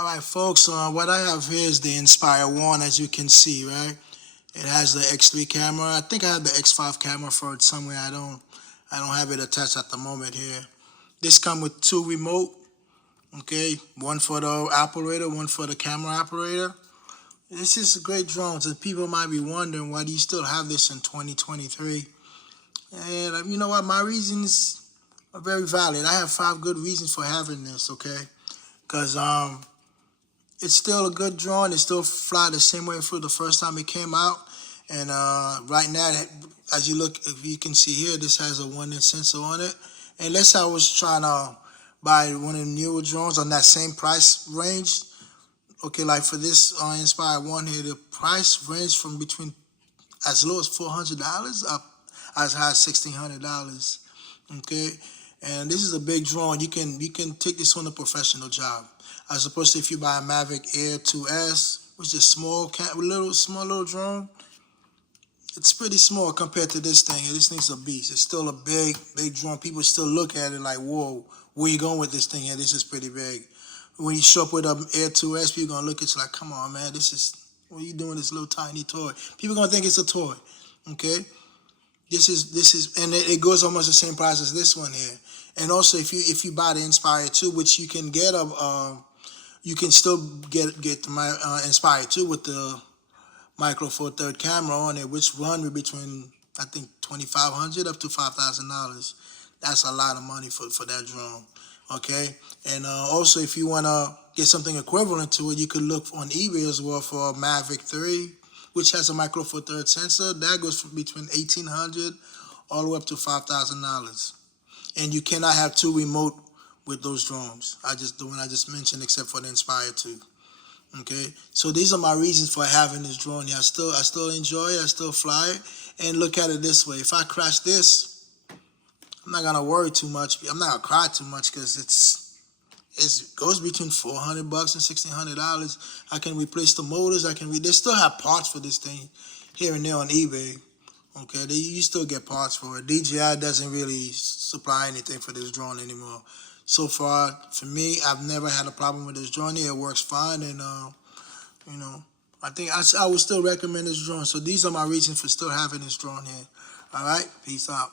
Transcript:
All right, folks. What I have here is the Inspire One, as you can see, right? It has the X3 camera. I think I have the X5 camera for it somewhere. I don't have it attached at the moment here. This come with two remote. Okay, one for the operator, one for the camera operator. This is a great drone. And people might be wondering why do you still have this in 2023? And you know what? My reasons are very valid. I have 5 good reasons for having this. Okay, because it's still a good drone. It still fly the same way for the first time it came out. And right now, as you look, if you can see here, this has a 1-inch sensor on it. And let's say I was trying to buy one of the newer drones on that same price range. Okay, like for this Inspire One here, the price range from between as low as $400 up as high as $1,600. Okay, and this is a big drone. You can take this on a professional job, as opposed to if you buy a Mavic Air 2S, which is small little drone. It's pretty small compared to this thing. This thing's a beast. It's still a big drone. People still look at it like, whoa, where you going with this thing here? This is pretty big. When you show up with an Air 2S, people gonna look at you like, come on, man, what are you doing with this little tiny toy? People gonna think it's a toy, okay? This is, and it goes almost the same price as this one here. And also, if you buy the Inspire 2, which you can get you can still get my Inspire 2 with the Micro Four Third camera on it, which run between I think $2,500 up to $5,000. That's a lot of money for that drone. Okay, and also if you wanna get something equivalent to it, you could look on eBay as well for a Mavic 3, which has a Micro Four Third sensor. That goes from between $1,800 all the way up to $5,000. And you cannot have two remote with those drones. The one I just mentioned, except for the Inspire 2. Okay, so these are my reasons for having this drone here. I still enjoy it. I still fly it. And look at it this way: if I crash this, I'm not gonna worry too much. I'm not gonna cry too much because it goes between $400 and $1,600. I can replace the motors. They still have parts for this thing here and there on eBay. Okay, you still get parts for it. DJI doesn't really supply anything for this drone anymore. So far, for me, I've never had a problem with this drone here. It works fine, and I think I would still recommend this drone. So these are my reasons for still having this drone here. All right, peace out.